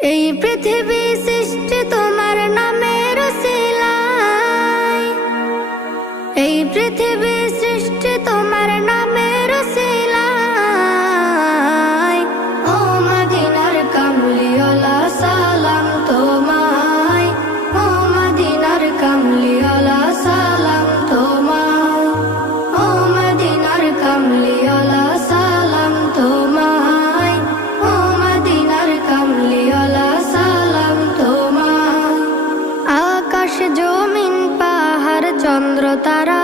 এই পৃথিবী সৃষ্টি তোমার নামের উসিলায়, এই পৃথিবী সৃষ্টি তোমার নামের উসিলায়। ও মদিনার কামলিওয়ালা সালাম তোমায়, ও মদিনার কামলিওয়ালা সালাম তোমায়, ও মদিনার কামলিওয়ালা সালাম তোমায়, ও মদিনার কামলিওয়ালা সালাম তোমায়। আকাশ জমিন পাহাড় চন্দ্র তারা